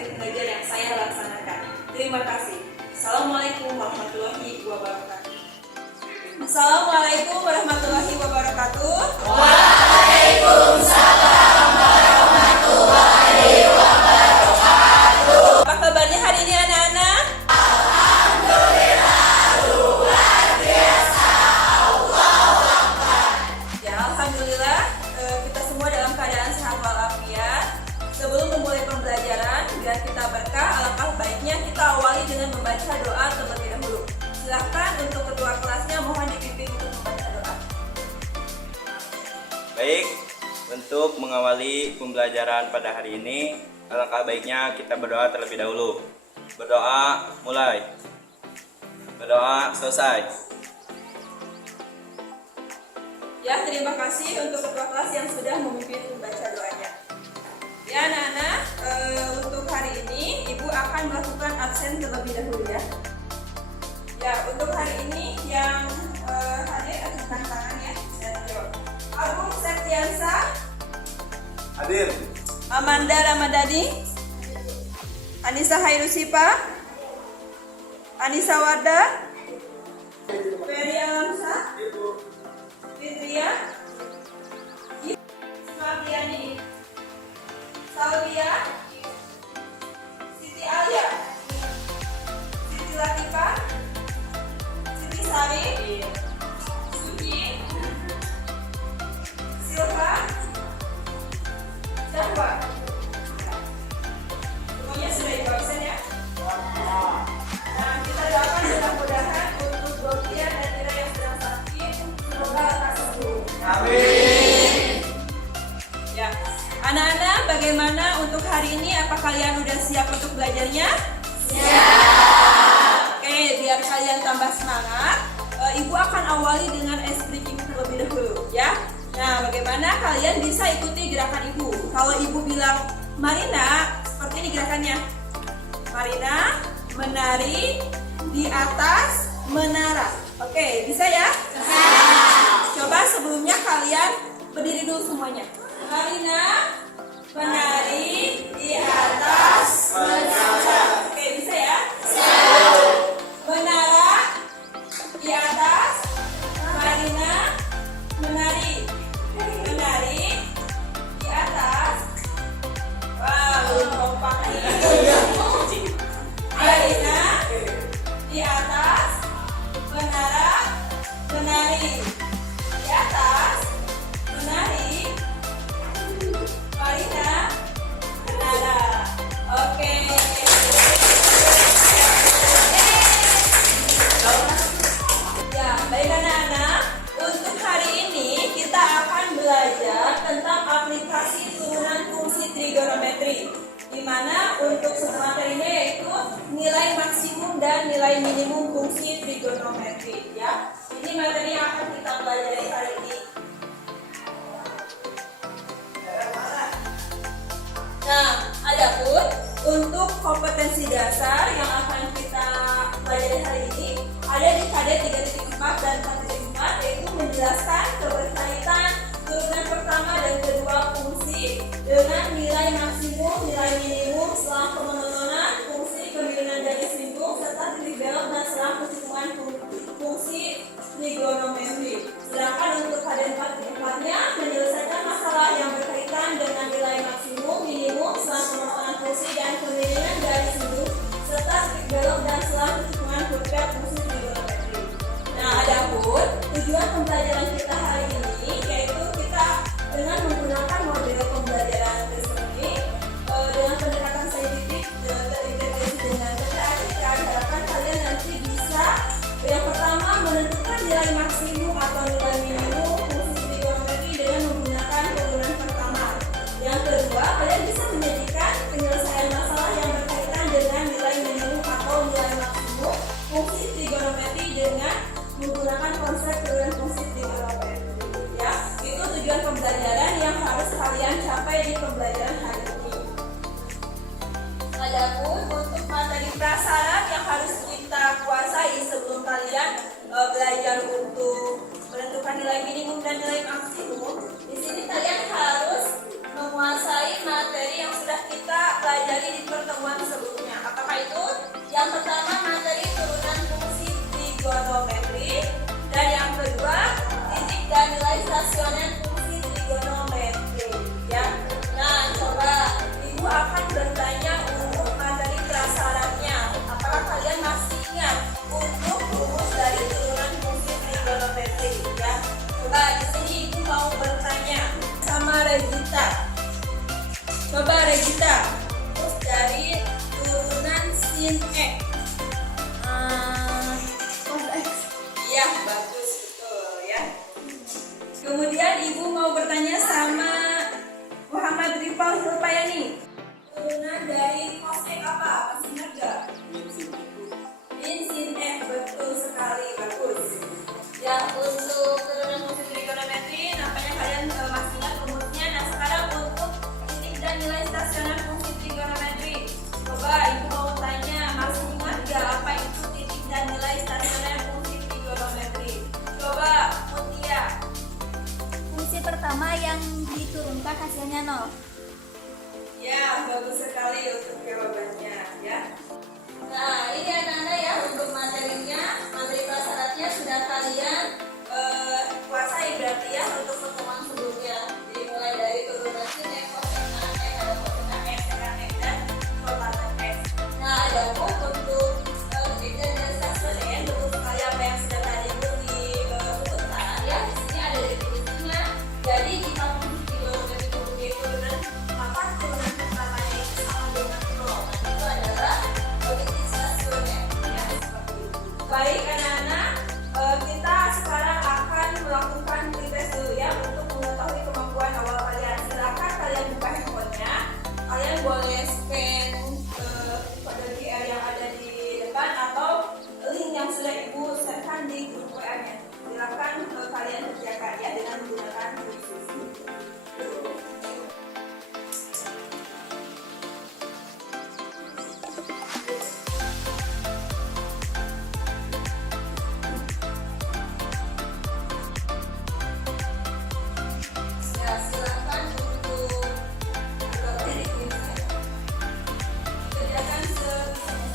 materi pengajian yang saya laksanakan. Terima kasih. Assalamualaikum warahmatullahi wabarakatuh. Assalamualaikum warahmatullahi wabarakatuh. Waalaikumsalam warahmatullahi wabarakatuh. Apa kabarnya hari ini anak-anak? Alhamdulillah luar biasa. Allahu Akbar. Ya, alhamdulillah kita semua dalam keadaan sehat walafiat. Sebelum memulai pembelajaran, biar kita berkah, alangkah baiknya kita awali dengan membaca doa terlebih dahulu. Silahkan untuk ketua kelasnya mohon dipimpin untuk membaca doa. Baik, untuk mengawali pembelajaran pada hari ini, alangkah baiknya kita berdoa terlebih dahulu. Berdoa mulai. Berdoa selesai. Ya, terima kasih untuk ketua kelas yang sudah memimpin membaca doanya. Ya anak-anak, untuk hari ini Ibu akan melakukan absen terlebih dahulu ya. Ya, untuk hari ini yang hadir angkat tangan ya. Saya jawab. Agung Septiansa, Hadir. Amanda Ramadhani, Anissa Hairusipa, Anissa Warda, Ferry Alamsa, Fitria, Fabiani, Salvia, Siti Alia, Siti Latifah, Siti Sari, Suci, Silva, Zahwa. Semuanya sudah Ibu absen ya? Nah, kita doakan mudah-mudahan untuk Rokia dan Ira yang sedang sakit, semoga lekas sembuh. Amin. Ya, anak-anak, bagaimana untuk hari ini? Apa kalian udah siap untuk belajarnya? Siap. Oke, biar kalian tambah semangat, Ibu akan awali dengan ice breaking terlebih dahulu, ya. Nah, bagaimana kalian bisa ikuti gerakan Ibu? Kalau Ibu bilang Marina, seperti ini gerakannya. Marina menari di atas menara. Oke, bisa ya? Bisa. Coba sebelumnya kalian berdiri dulu semuanya. Marina menari di atas menara. Oke, bisa ya? Bisa. Menara di atas. Marina menari. Menari di atas. Wah, belum kompak nih. Marina di atas menara menari. Di atas menari. Marina menara. Oke. Ya, baik anak-anak. Untuk hari ini kita akan belajar tentang aplikasi turunan fungsi trigonometri, di mana untuk submaterinya yaitu nilai maksimum dan nilai minimum fungsi trigonometri. Ya, ini materi yang akan kita pelajari hari ini. Nah, adapun untuk kompetensi dasar yang akan kita pelajari hari ini ada di KD 3.4 dan 4.4, yaitu menjelaskan keberkaitan turunan pertama dan kedua fungsi dengan nilai maksimum, nilai minimum, selang pemonotonan, fungsi kemiringan garis lingkup, serta titik belok dan selang perhitungan fungsi trigonometri. Sedangkan untuk KD 4.4-nya menyelesaikan masalah yang berkaitan dengan nilai maksimum, minimum, selang pemonotonan fungsi dan kemiringan garis lingkup, serta titik belok dan selang perhitungan fungsi trigonometri. Nah, adapun tujuan pembelajaran kita hari ini yaitu kita dengan menggunakan model pembelajaran tersebut dengan pendekatan saintifik terintegrasi dengan matematika, diharapkan kalian nanti bisa yang pertama menentukan nilai maksimum atau nilai minimum fungsi trigonometri dengan menggunakan turunan pertama. Yang kedua, kalian bisa menjadikan penyelesaian masalah yang berkaitan dengan nilai minimum atau nilai maksimum fungsi trigonometri dengan menggunakan konsep turunan fungsi trigonometri. Ya, itu tujuan pembelajaran yang harus kalian capai di pembelajaran hari ini. Adapun untuk materi prasyarat yang harus kita kuasai sebelum kalian belajar untuk menentukan nilai minimum dan nilai maksimum, di sini kalian harus menguasai materi yang sudah kita pelajari di pertemuan sin X. Cos X. Iya, bagus, betul ya. Kemudian ibu mau bertanya sama Muhammad Rifal Hilpayani. Turunan dari cos X apa? Masih ingat gak? Min sin X, betul sekali, bagus. Ya, untuk turunan fungsi trigonometri, nampaknya kalian masih ingat rumusnya. Nah, sekarang untuk titik dan nilai stasioner fungsi trigonometri. Coba ibu mau tanya, masih ingat gak apa itu titik dan nilai stasioner fungsi trigonometri? Coba, Mutia. Fungsi pertama yang diturunkan hasilnya 0. Ya, bagus sekali untuk jawabannya ya. Nah, ini anak-anak ya untuk materinya, materi prasyaratnya sudah kalian kuasai berarti ya untuk pertemuan sebelumnya. Jadi mulai dari turunan sin X, cos X, tan X, ada cosine X, secant X, dan cotatan X. Nah, ada pun untuk titik dan nilai stasioner, betul sekali apa yang sudah tadi disebutkan ya. Di sini ada definisinya. Jadi jika fungsi trigonometri mempunyai turunan, maka turunan pertamanya itu sama dengan 0. Itu adalah titik stasioner ya, seperti itu. Baik anak-anak, kita sekarang akan melakukan tes dulu ya untuk mengetahui kemampuan awal kalian. Silakan kalian buka handphonenya, kalian boleh scan kode QR yang ada di depan atau link yang sudah ibu share di grup WA-nya. Silakan kalian kerjakan ya dengan menggunakan Quizzes. Ya, silakan untuk bergabung di Quizzes. Kerjakan sebisa-bisanya.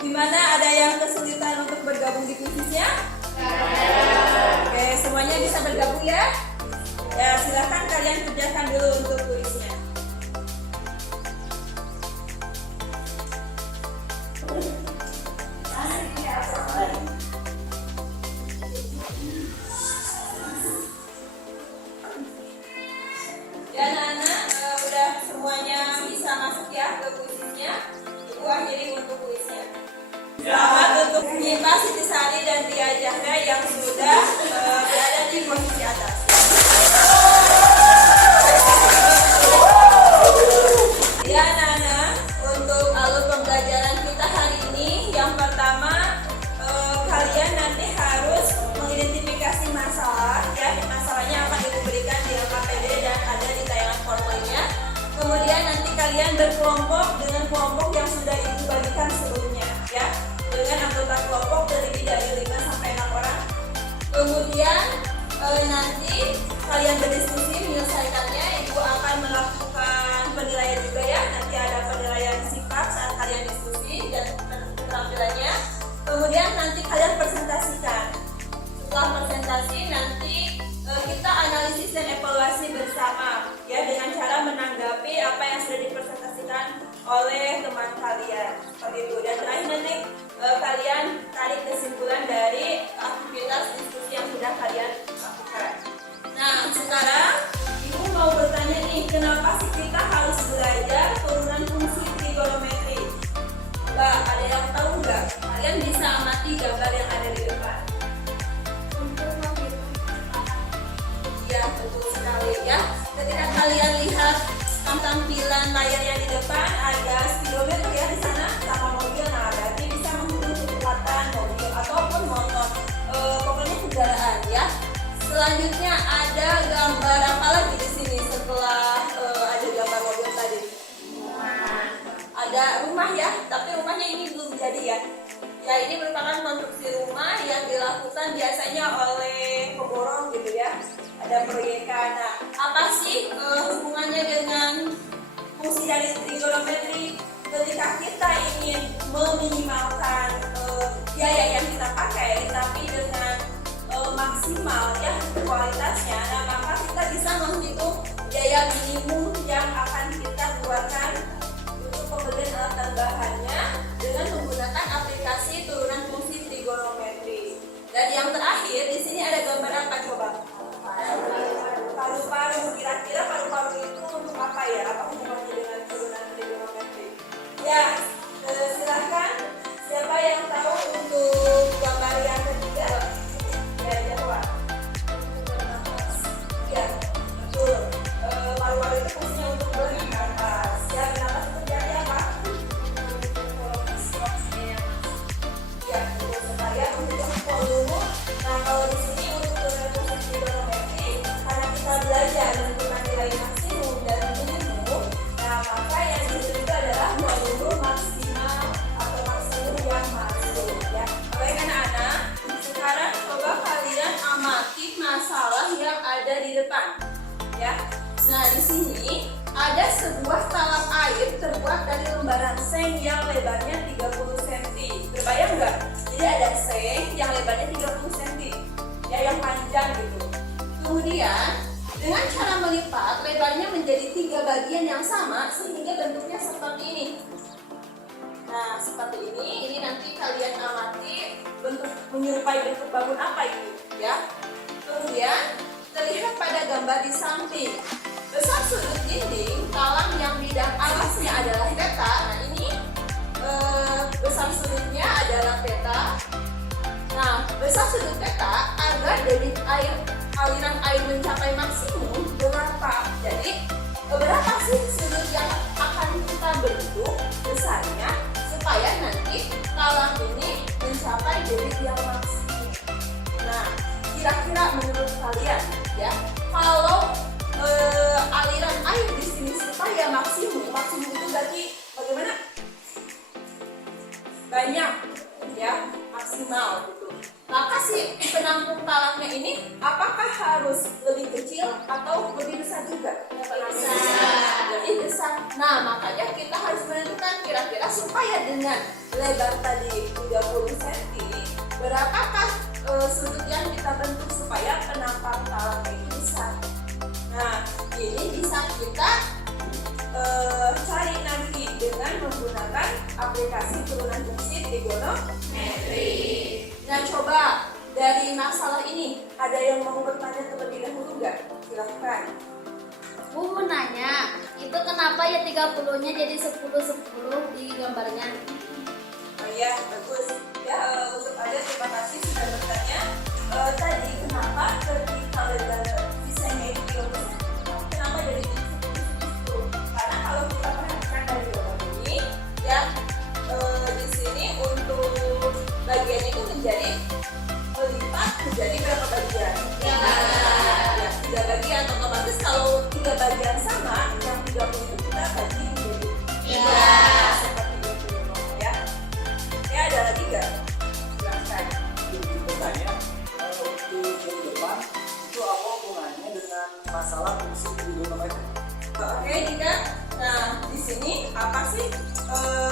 Gimana, ada yang kesulitan untuk bergabung di kuisnya? Oke, semuanya bisa bergabung ya? Ya, silahkan kalian kerjakan dulu untuk kuisnya. Ya anak-anak, udah semuanya bisa masuk ya ke kuisnya. Ibu akhiri untuk kuisnya. Selamat untuk Nima Sitisari dan Tia Jahra yang sudah berada di posisi atas. Ya anak-anak, untuk alur pembelajaran kita hari ini, yang pertama kalian nanti harus mengidentifikasi masalah ya. Masalahnya akan diberikan di LKPD dan ada di tayangan PowerPoint-nya. Kemudian nanti kalian berkelompok dengan kelompok yang sudah ibu bagikan sebelumnya ya, dengan anggota kelompok terdiri dari 5 sampai 6 orang. Kemudian nanti kalian berdiskusi menyelesaikannya. Ibu akan melakukan penilaian juga ya. Nanti ada penilaian sifat saat kalian diskusi dan keterampilannya. Kemudian nanti kalian presentasikan. Setelah presentasi nanti kita analisis dan evaluasi bersama ya, dengan cara menanggapi apa yang sudah dipresentasikan oleh teman kalian seperti itu. Dan terakhir nanti kalian tarik kesimpulan dari aktivitas diskusi yang sudah kalian lakukan. Nah, sekarang ibu mau bertanya nih, kenapa sih kita harus belajar turunan fungsi trigonometri? Mbak, ada yang tahu nggak? Kalian bisa amati gambar yang ada di depan. Ya, betul sekali ya. Ketika kalian lihat tampilan layar yang di depan, ada speedometer ya di sana sama mobil. Nah, berarti bisa menghitung kecepatan mobil ataupun motor. Pokoknya kendaraan ya. Selanjutnya ada gambar apa lagi di sini setelah ada gambar mobil tadi? Ada rumah ya, tapi rumahnya ini belum jadi ya. Ya, ini merupakan konstruksi rumah yang dilakukan biasanya oleh pemborong gitu ya. Ada proyekan. Nah, apa sih hubungannya dengan fungsi dari trigonometri ketika kita ingin meminimalkan biaya yang kita pakai tapi dengan maksimal ya kualitasnya, nah maka kita bisa menghitung biaya minimum yang akan kita keluarkan untuk pembelian alat tambahannya dengan menggunakan aplikasi turunan fungsi trigonometri. Dan yang terakhir di sini ada gambar apa coba? Paru-paru. Kira-kira paru-paru itu untuk apa ya? Apa hubungannya dengan turunan trigonometri? Ya, silahkan. Siapa yang tahu untuk gambar yang ketiga? Ya, jawab. Ya, betul. Paru-paru itu fungsinya untuk bernafas. Ya, bernafas itu jadi apa? Ya, untuk supaya untuk volume. Nah, kalau di sini untuk turunan fungsi trigonometri, karena kita belajar menentukan nilai maksimum dan minimum, nah maka yang dituju adalah volume maksimal atau maksimum yang masuk. Ya, baik anak-anak. Sekarang coba kalian amati masalah yang ada di depan. Ya, nah di sini ada sebuah talang air terbuat dari lembaran seng yang lebarnya 30 cm. Terbayang nggak? Jadi ada seng yang lebarnya 30 cm, ya yang panjang gitu. Kemudian dengan cara melipat lebarnya menjadi 3 bagian yang sama sehingga bentuknya seperti ini. Nah seperti ini nanti kalian amati bentuk menyerupai bentuk bangun apa itu, ya. Kemudian terlihat pada gambar di samping. Besar sudut dinding talang yang bidang alasnya adalah theta. Nah ini besar sudutnya adalah theta. Nah besar sudut theta agar debit air aliran air mencapai maksimum berapa? Jadi berapa sih sudut yang akan kita bentuk besarnya supaya nanti talang ini mencapai debit yang maksimum. Nah kira-kira menurut kalian ya, kalau aliran air di sini supaya maksimum itu berarti bagaimana? Banyak ya, maksimal gitu. Maka si penampung talangnya ini apakah harus lebih kecil atau lebih besar juga? Lebih besar. Nah makanya kita harus menentukan kira-kira supaya dengan lebar tadi 30 cm berapakah sudut yang kita bentuk supaya penampang talangnya itu besar. Nah ini bisa kita cari nanti dengan menggunakan aplikasi turunan fungsi trigonometri. Nah coba dari masalah ini ada yang mau bertanya terlebih dahulu nggak? Silahkan. Bu mau nanya, itu kenapa ya 30-nya jadi 10-10 di gambarnya? Oh iya, bagus. Ya, untuk Anda terima kasih sudah bertanya. Tadi kenapa ketika lebar desainnya itu 30, kenapa jadi 10? Karena kalau kita perhatikan dari gambar ini, ya di sini untuk bagian itu menjadi melipat menjadi berapa bagian? Ya, 3 bagian. Otomatis kalau 3 bagian sama, yang 30 itu kita bagi menjadi 3. Seperti itu, ya. Ya ada lagi nggak? Silahkan. Bertanya, untuk yang depan itu apa hubungannya dengan masalah fungsi trigonometri? Oke, Dika. Nah, di sini apa sih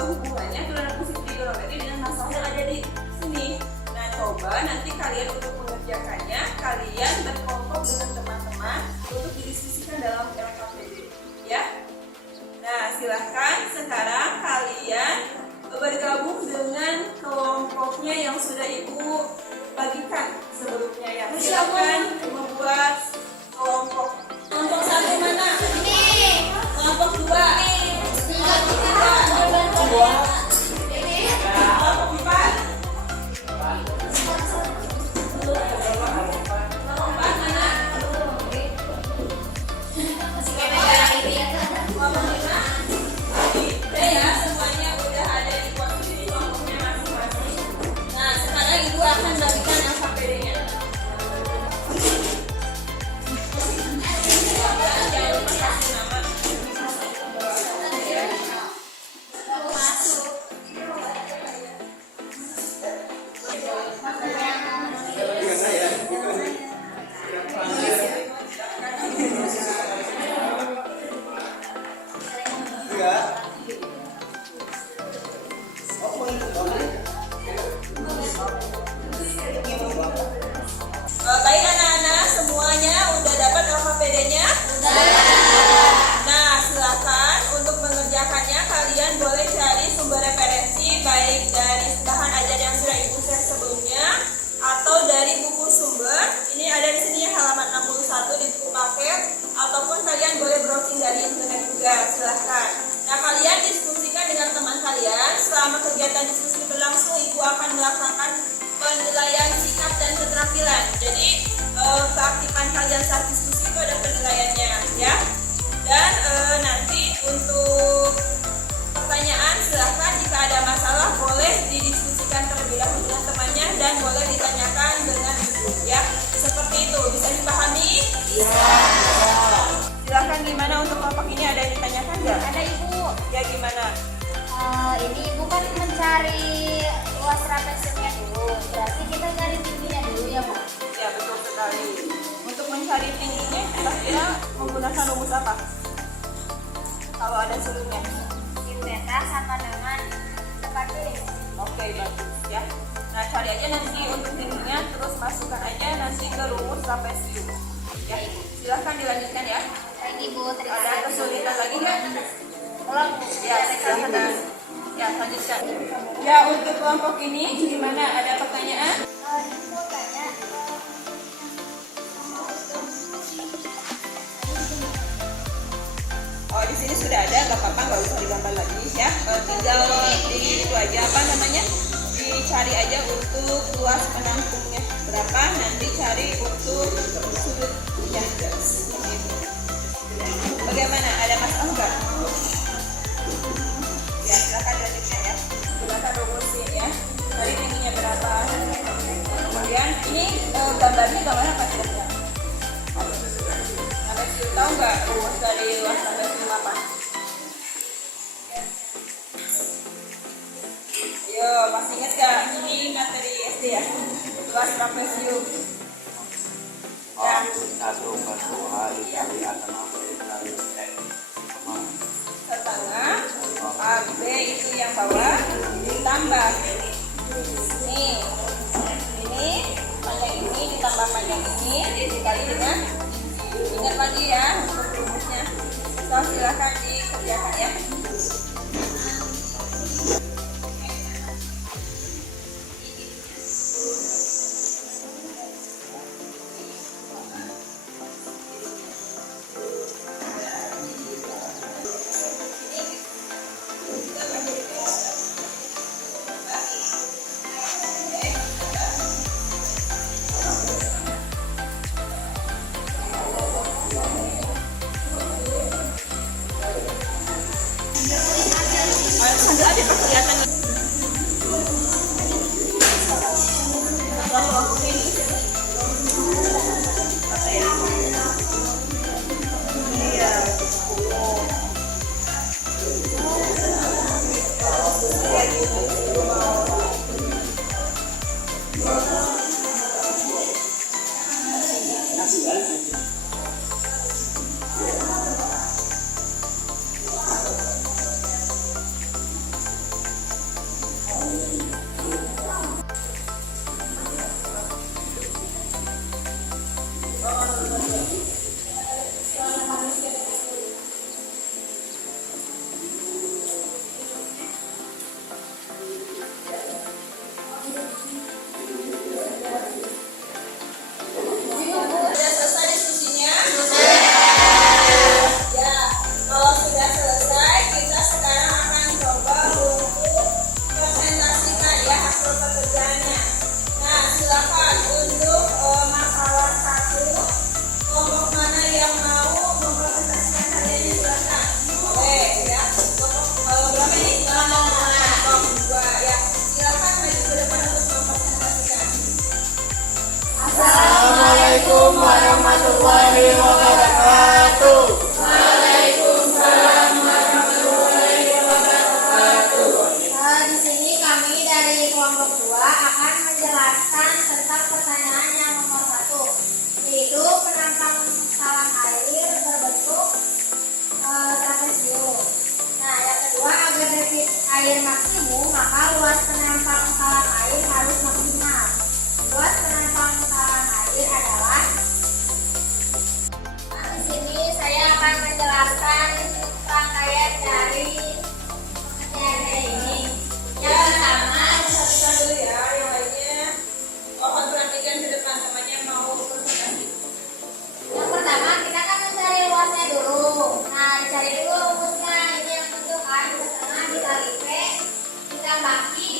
hubungannya turunan fungsi trigonometri dengan masalah yang ada di sini? Nah, coba nanti kalian untuk mengerjakannya, kalian berkelompok dengan teman-teman untuk didiskusikan dalam LKPD, ya. Nah, silahkan sekarang kalian bergabung dengan kelompoknya yang sudah Ibu bagikan sebelumnya ya. Silakan membuat kelompok. Kelompok 1 mana? Ini. Kelompok 2. Kelompok 3. Ini. Kelompok 4. Kelompok 4 dan diskusi berlangsung, Ibu akan melakukan penilaian sikap dan keterampilan. Jadi keaktifan kalian saat diskusi itu ada penilaiannya, ya. Dan nanti untuk pertanyaan silahkan jika ada masalah boleh didiskusikan terlebih dahulu dengan temannya dan boleh ditanyakan dengan ibu, ya. Seperti itu, bisa dipahami? Bisa. Silahkan, gimana untuk kelompok ini, ada yang ditanyakan nggak? Ada Ibu. Ya, gimana? Ini Ibu kan mencari luas trapesiumnya dulu. Berarti kita cari tingginya dulu ya Bu. Ya, betul sekali. Untuk mencari tingginya kira-kira menggunakan rumus apa? Kalau ada sulitnya. Sin beta sama dengan seperti Oke, bagus ya. Nah, cari aja nanti untuk tingginya, terus masukkan aja nanti ke rumus trapesium. Ya, silahkan dilanjutkan ya. Baik Ibu, terima Ada kasih. kesulitan lagi nggak? Tolong Ya, silahkan. Ya, lanjutkan. Ya, untuk kelompok ini gimana? Ada pertanyaan? Ibu mau tanya. Oh, di sini sudah ada, nggak apa-apa, nggak usah digambar lagi ya. Tinggal di itu aja, apa namanya? Dicari aja untuk luas penampungnya berapa, nanti cari untuk sudutnya. Seperti itu. Bagaimana? Ada masalah nggak? Ya, silakan dilanjutkan ya. Silakan rumusin ya. Tadi tingginya berapa? Kemudian ini gambarnya gambar apa kira-kira? Trapesium, tahu nggak rumus dari luas trapesium apa? Yo, masih ingat nggak? Ini materi SD ya. Luas trapesium. Ya, Satu per dua dikali atas dikali X setengah AB itu yang bawah ditambah ini panjang ini ditambah panjang ini dikali dengan, ingat lagi ya untuk rumusnya. So, silahkan dikerjakan ya. Sambil aja kelihatan. Sudah selesai diskusinya? Ya, kalau sudah selesai, kita sekarang akan coba untuk presentasikan ya hasil pekerjaannya. Nah, silakan untuk masalah 1, kelompok mana yang mau mempresentasikan hasilnya, silakan. Boleh ya. Kelompok berapa ini? Kelompok 2 ya. Silakan maju ke depan untuk mempresentasikan. Assalamualaikum warahmatullahi wabarakatuh. Di sini kami dari kelompok 2 akan menjelaskan tentang pertanyaan yang nomor 1, yaitu penampang talang air berbentuk trapesium. Nah, yang kedua, agar debit air maksimum, maka luas penampang talang air harus maksimal. Luas penampang talang air adalah. Nah, di sini saya akan menjelaskan rangkaian dari pengertian ini. Yang pertama, Kita dulu ya, yang lainnya mohon perhatikan ke depan temannya mau presentasi. kita kan mencari luasnya dulu. Nah, dicari dulu rumusnya. Ini yang menentukan setengah dikali P ditambah I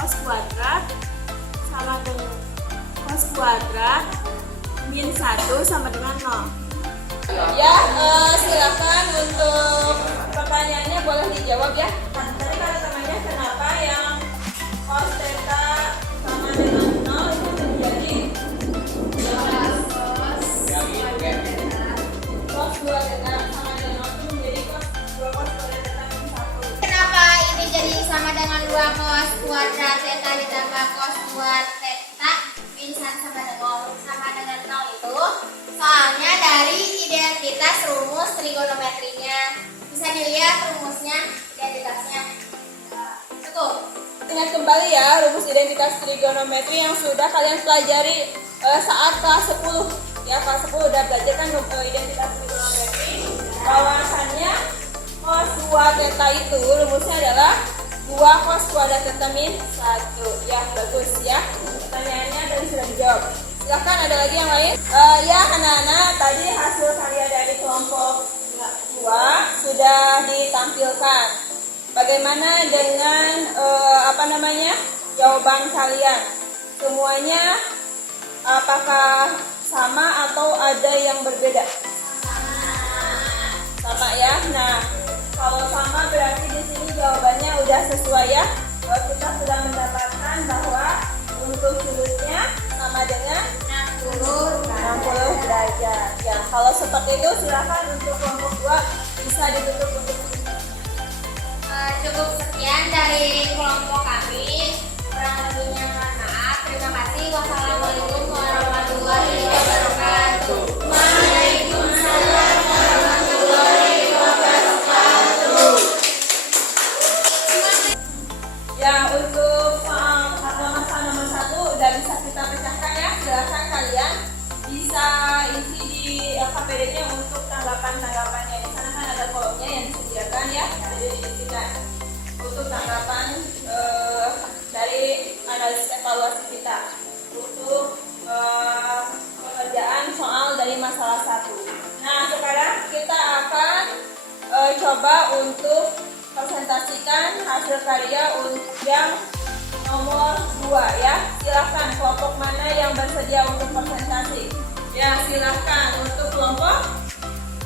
cos kuadrat sama dengan cos kuadrat min 1 sama dengan 0. Ya, silakan untuk pertanyaannya boleh dijawab ya. Tadi kata temannya kenapa yang cos theta sama dengan 0 itu menjadi cos 2 theta sama dengan 0 itu menjadi cos 2 cos 2 theta min 1. Kenapa ini jadi sama dengan 2 cos kuadrat theta ditambah cos 2 theta min 1 sama dengan 0 itu? Soalnya dari identitas rumus trigonometrinya. Bisa dilihat rumusnya, identitasnya. Tuh. Ingat kembali ya rumus identitas trigonometri yang sudah kalian pelajari saat kelas 10. Ya, kelas 10 udah belajar kan identitas trigonometri. Bahwasannya cos 2 theta itu rumusnya adalah 2 cos kuadrat theta min 1. Ya, bagus ya. Pertanyaannya tadi sudah dijawab. Silahkan ada lagi yang lain. Ya anak-anak, tadi hasil karya dari kelompok 2 sudah ditampilkan. Bagaimana dengan jawaban kalian? Semuanya apakah sama atau ada yang berbeda? Sama ya. Nah, kalau sama berarti di sini jawabannya udah sesuai ya. Kita sudah mendapatkan bahwa untuk sudutnya sama dengan 60 derajat. Ya, kalau seperti itu silakan untuk kelompok 2 bisa ditutup untuk Cukup sekian dari kelompok kami. Kurang lebihnya mohon maaf. Terima kasih. Wassalamualaikum warahmatullahi wabarakatuh. Waalaikumsalam warahmatullahi wabarakatuh. ya untuk masalah nomor 1 udah bisa kita pecahkan ya. Silakan kalian bisa isi di KPD-nya untuk tanggapan-tanggapannya. Di sana kan ada kolomnya yang disediakan ya. Jadi diisikan untuk tanggapan dari analisis evaluasi kita untuk pekerjaan soal dari masalah 1. Nah, sekarang kita akan coba untuk presentasikan hasil karya untuk yang nomor 2 ya. Silahkan kelompok mana yang bersedia untuk presentasi. Ya, silahkan untuk kelompok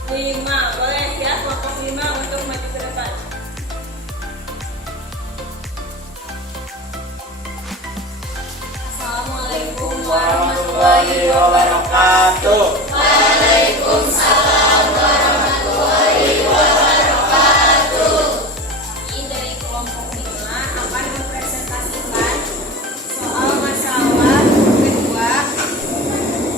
5. Boleh ya, kelompok 5 untuk maju ke depan. Assalamualaikum warahmatullahi wabarakatuh. Waalaikumsalam warahmatullahi wabarakatuh. Kami dari kelompok 5 akan mempresentasikan soal masalah kedua,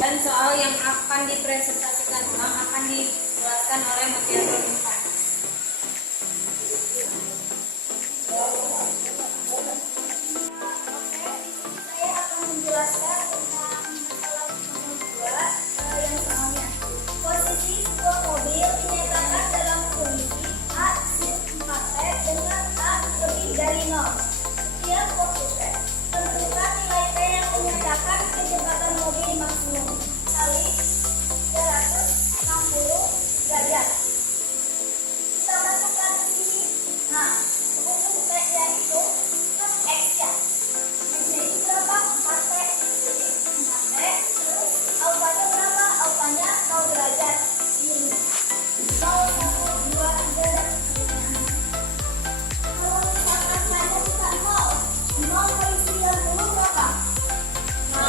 dan soal yang akan dipresentasikan ulang akan dijelaskan oleh moderator kita. Saya akan menjelaskan tentang masalah nomor 2 yang soalnya. Posisi sebuah mobil dinyatakan dalam kondisi A sin 4T dengan A lebih dari 0. Setiap waktu T, tentukan nilai T yang menyatakan kecepatan mobil maksimum kali 360 derajat. Kita masukkan di sini. Nah, untuk T yaitu X ya. X-nya itu berapa? 4T. Jadi 4T. Terus alfanya berapa? Alfanya 0 derajat. Ini 0, 1, 2, 3 dan seterusnya. Kalau misalkan saya bukan 0 kali 90 berapa? 0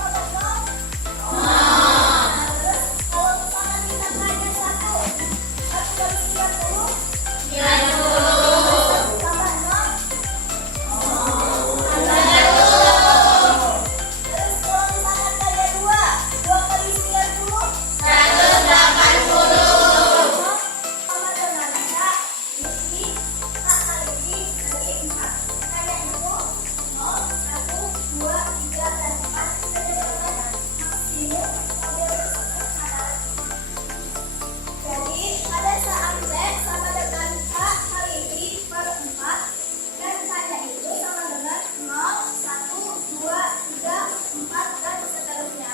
tambah 0? Terus kalau misalkan kita tanya 1 kali 90? 90. Tambah 0? Terus kalau misalkan tanya 2 kali 90? 180. Sama dengan isi A kali I kali 4. Tanya itu 0, 1, 2, 3, dan 4. Kecepatan maksimum mobil tersebut adalah. Jadi pada saat Z sama dengan A kali I per 4, dan tanya itu sama dengan 0, 1, 2, 3, 4, dan seterusnya.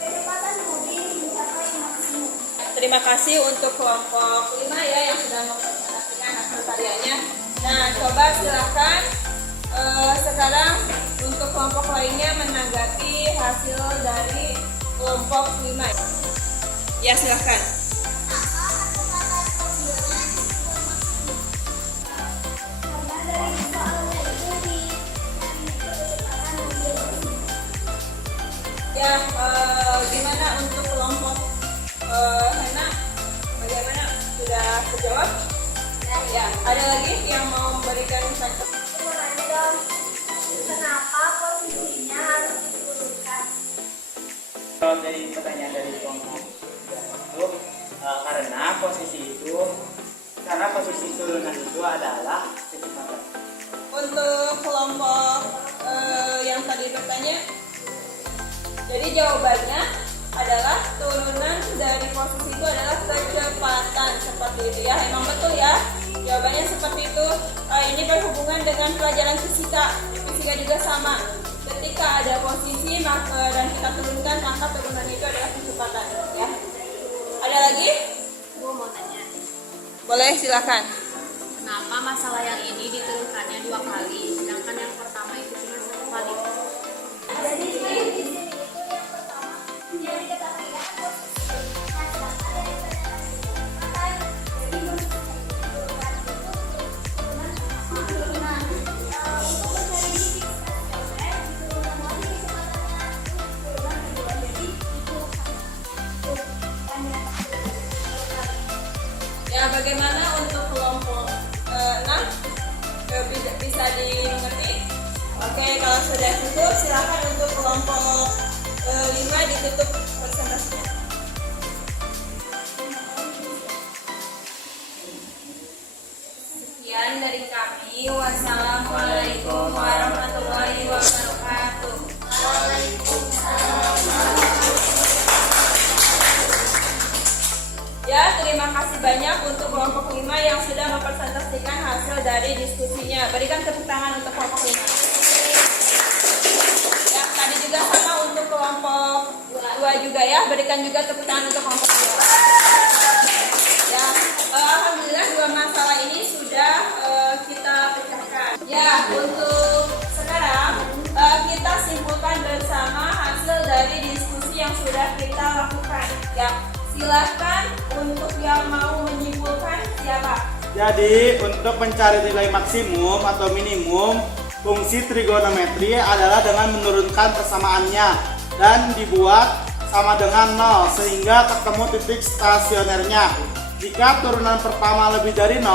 Kecepatan mobil mencapai maksimum. Terima kasih untuk kelompok 5 ya yang sudah mempresentasikan hasil karyanya. Nah, coba silakan Sekarang untuk kelompok lainnya menanggapi hasil dari kelompok 5. Ya, silahkan. Ya, gimana untuk kelompok Hana? Bagaimana? Sudah terjawab? Ya, ada lagi yang mau memberikan contoh? Kenapa posisinya harus diturunkan? Kalau dari pertanyaan dari kelompok itu karena posisi turunan itu adalah kecepatan. Untuk kelompok yang tadi bertanya, jadi jawabannya adalah turunan dari posisi itu adalah kecepatan, seperti itu ya. Emang betul ya, jawabannya seperti itu. Ini berhubungan dengan pelajaran fisika juga sama. Ketika ada posisi dan kita turunkan, maka turunan itu adalah kecepatan ya. Ada lagi? Gue mau tanya, Boleh, silakan. kenapa masalah yang ini diturunkannya 2 kali, sedangkan yang pertama itu cuma 1 kali? Jadi di sini itu yang pertama yang diketahui kan posisi. Nah, sedangkan yang kedua jadi diturunkan itu turunan pertama. Nah, untuk mencari titik stasioner diturunkan lagi kecepatannya turunan kedua, jadi itu kan yang Ya, bagaimana untuk kelompok 6? Bisa dimengerti? Oke, kalau sudah tutup, silakan untuk kelompok 5 ditutup presentasinya. Sekian dari kami. Wassalamualaikum warahmatullahi wabarakatuh. Ya, terima kasih banyak untuk kelompok 5 yang sudah mempresentasikan hasil dari diskusinya. Berikan tepuk tangan untuk kelompok 5. Ya, tadi juga sama untuk kelompok 2 juga ya. Berikan juga tepuk tangan untuk kelompok 2. Ya, alhamdulillah 2 masalah ini sudah kita pecahkan. Ya, untuk sekarang kita simpulkan bersama hasil dari diskusi yang sudah kita lakukan. Ya, silahkan untuk yang mau menyimpulkan siapa? Jadi untuk mencari nilai maksimum atau minimum fungsi trigonometri adalah dengan menurunkan persamaannya dan dibuat sama dengan 0 sehingga ketemu titik stasionernya. Jika turunan pertama lebih dari 0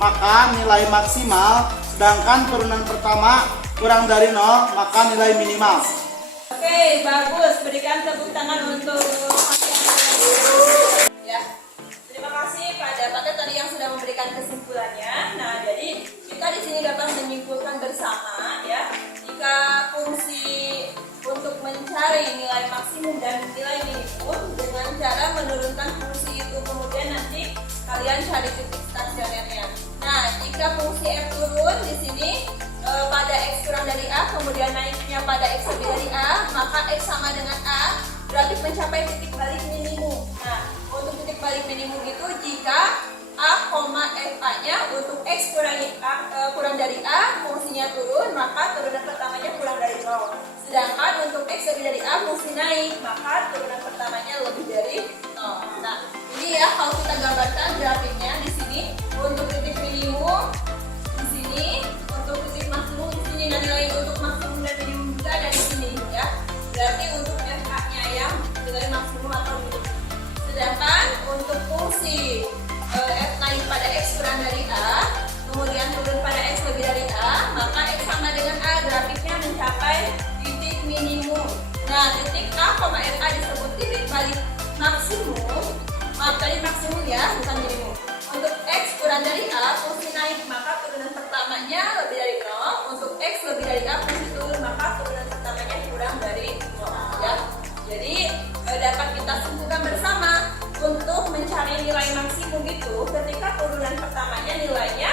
maka nilai maksimal, sedangkan turunan pertama kurang dari 0 maka nilai minimal. Oke, bagus. Berikan tepuk tangan untuk ya. Terima kasih pada tadi yang sudah memberikan kesimpulannya. Nah, jadi kita di sini dapat menyimpulkan bersama ya, jika fungsi untuk mencari nilai maksimum dan nilai minimum dengan cara menurunkan fungsi itu, kemudian nanti kalian cari titik stasionernya. Nah, jika fungsi f turun di sini pada x kurang dari a, kemudian naiknya pada x lebih dari a, maka x sama dengan a, berarti mencapai titik balik minimum. Nah, untuk titik balik minimum itu jika a, fa-nya untuk x kurang dari a, fungsinya turun, maka turunan pertamanya kurang dari 0. Sedangkan untuk x lebih dari a, fungsi naik, maka turunan pertamanya lebih dari 0. Nah, ini ya kalau kita gambarkan grafiknya di sini untuk titik minimum di sini, untuk titik maksimum di sini, dan nilai untuk maksimum dan minimum juga ada di sini ya. Berarti untuk fa-nya yang nilai maksimum atau minimum. Sedangkan untuk fungsi f naik pada x kurang dari a, kemudian turun pada x lebih dari a, maka x sama dengan a, grafiknya mencapai titik minimum. Nah, titik a, fa disebut titik balik maksimum. Maaf, tadi maksimum ya, bukan minimum. Untuk x kurang dari a, fungsi naik, maka turunan pertamanya lebih dari 0. Untuk x lebih dari a, fungsi turun, maka turunan pertamanya kurang dari 0 ya. Jadi dapat kita simpulkan bersama untuk mencari nilai maksimum itu ketika turunan pertamanya nilainya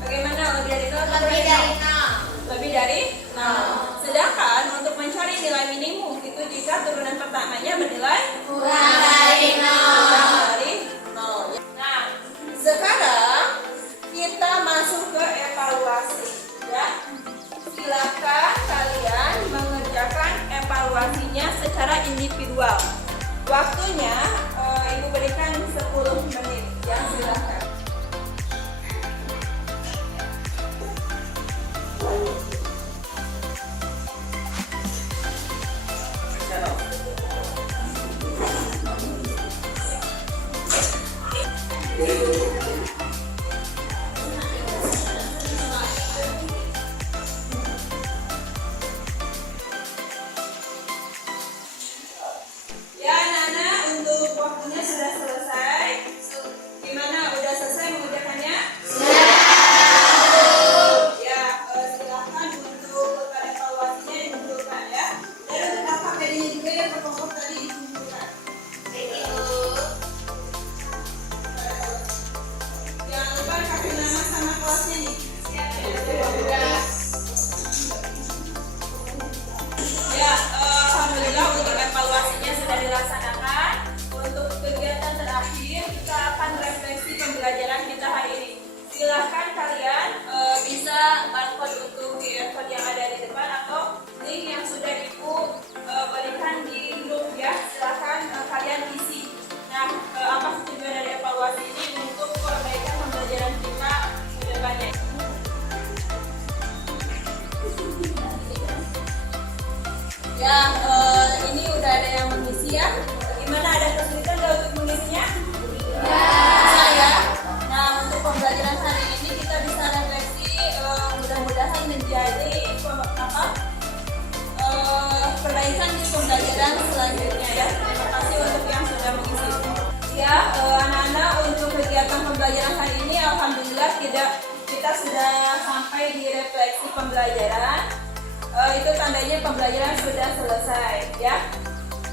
bagaimana, lebih dari 0 atau lebih dari 0. lebih dari 0. Sedangkan untuk mencari nilai minimum itu jika turunan pertamanya bernilai Kurang dari 0. kurang dari 0. Nah, sekarang kita masuk ke evaluasi ya. waktunya Ibu berikan 10 menit. Ya, silakan. Ya, anak-anak, untuk waktunya sudah selesai. Gimana? Udah selesai mengerjakannya? Ya, silakan untuk bekal evaluasinya dikumpulkan ya. Dan untuk KKP-nya juga yang kelompok tadi dikumpulkan. Jangan lupa kasih nama sama kelasnya nih. Ya, alhamdulillah untuk evaluasinya sudah dilaksanakan. Untuk kegiatan terakhir kita akan refleksi pembelajaran kita hari ini. Silahkan kalian bisa barcode untuk QR code yang ada di depan atau link yang sudah Ibu berikan di grup ya. Silahkan kalian isi. Nah, apa tujuan dari evaluasi ini untuk perbaikan pembelajaran kita ke depannya. Ya, ini udah ada yang mengisi ya. Gimana, ada kesulitan nggak untuk mengisinya? Ya. Nah, untuk pembelajaran hari ini kita bisa refleksi, mudah-mudahan menjadi perbaikan di pembelajaran selanjutnya ya. Terima kasih untuk yang sudah mengisi. Ya, anak-anak, untuk kegiatan pembelajaran hari ini alhamdulillah kita sudah sampai di refleksi pembelajaran. Itu tandanya pembelajaran sudah selesai ya.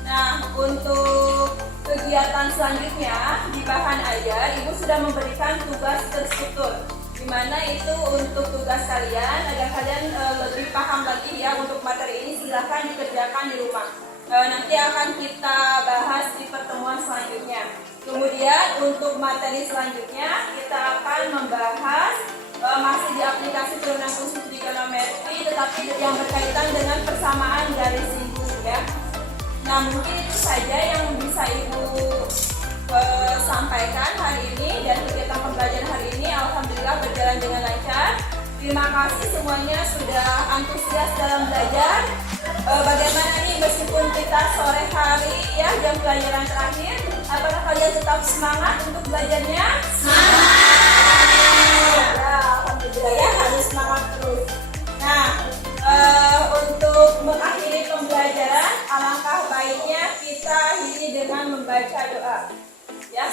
Nah, untuk kegiatan selanjutnya di bahan ajar Ibu sudah memberikan tugas terstruktur, di mana itu untuk tugas kalian agar kalian lebih paham lagi ya untuk materi ini. Silahkan dikerjakan di rumah. Nanti akan kita bahas di pertemuan selanjutnya. Kemudian untuk materi selanjutnya kita akan membahas masih di aplikasi turunan fungsi trigonometri, tetapi yang berkaitan dengan persamaan garis lingkup ya. Nah, mungkin itu saja yang bisa Ibu sampaikan hari ini, dan kegiatan pembelajaran hari ini alhamdulillah berjalan dengan lancar. Terima kasih semuanya sudah antusias dalam belajar. Bagaimana nih meskipun kita sore hari ya jam pelajaran terakhir, apakah kalian tetap semangat untuk belajarnya? Alhamdulillah ya, harus semangat terus. Nah, untuk mengakhiri pembelajaran, alangkah baiknya kita akhiri dengan membaca doa. Ya,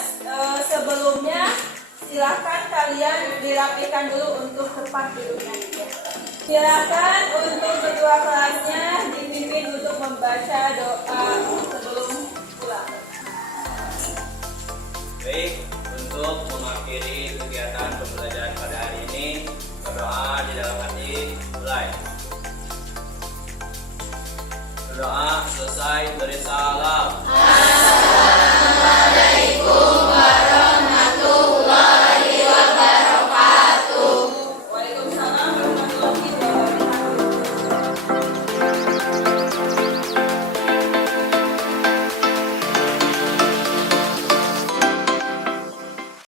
sebelumnya silakan kalian dirapikan dulu untuk tempat duduknya. Silakan untuk kedua kelasnya dipimpin untuk membaca doa sebelum pulang. Baik, untuk mengakhiri kegiatan pembelajaran pada hari ini, berdoa di dalam hati mulai. Berdoa selesai beri salam. Assalamualaikum